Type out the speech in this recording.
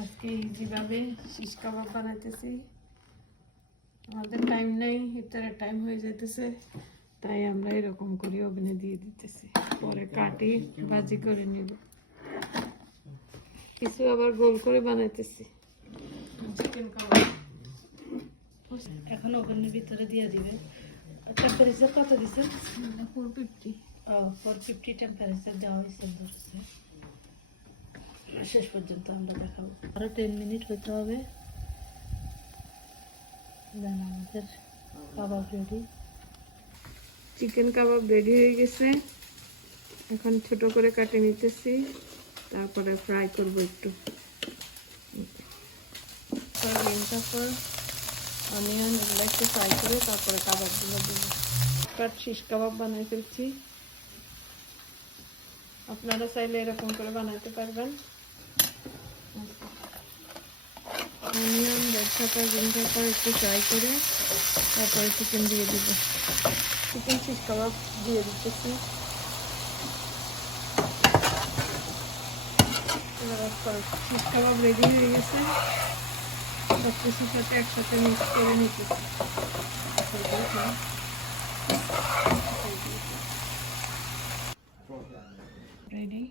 আজকে যেভাবে শিশ কাবাব বানাইতেছি, আমাদের টাইম নাই, ইফতারের টাইম হয়ে যাইতেছে, তাই আমরা এরকম করে ওভেনে দিয়ে দিতেছি, পরে কাটি ভাজি করে নিব। কিছু আবার গোল করে বানাইতেছি চিকেন কাবাব। এখন ওভেনের ভিতরে দিয়ে দিবে। টেম্পারেচার কত দিছে? 450। 450 টেম্পারেচার দেওয়া হয়েছে। শেষ পর্যন্ত আমরা দেখাবো। আরো 10 মিনিট হতে হবে। দেন আমাদের কাবাব রেডি। চিকেন কাবাব রেডি হয়ে গেছে, এখন ছোট করে কাটে নিতেছি, তারপরে ফ্রাই করব একটু। তারপর অনিয়ন এগুলো একটু ফ্রাই করে তারপরে কাবাবগুলো দিব। শিশ কাবাব বানাই ফেলছি, আপনারা চাইলে এরকম করে বানাতে পারবেন। অনিয়ন ব্যবসাটা জিনিসটা একটু ফ্রাই করে তারপরে চিকেন দিয়ে দিব। চিকেন শিশ কাবাব দিয়ে দিতেছি। শিশ কাবাব রেডি হয়ে গেছে, সব কিছুর সাথে একসাথে মিক্স করে নিতেছি। রেডি।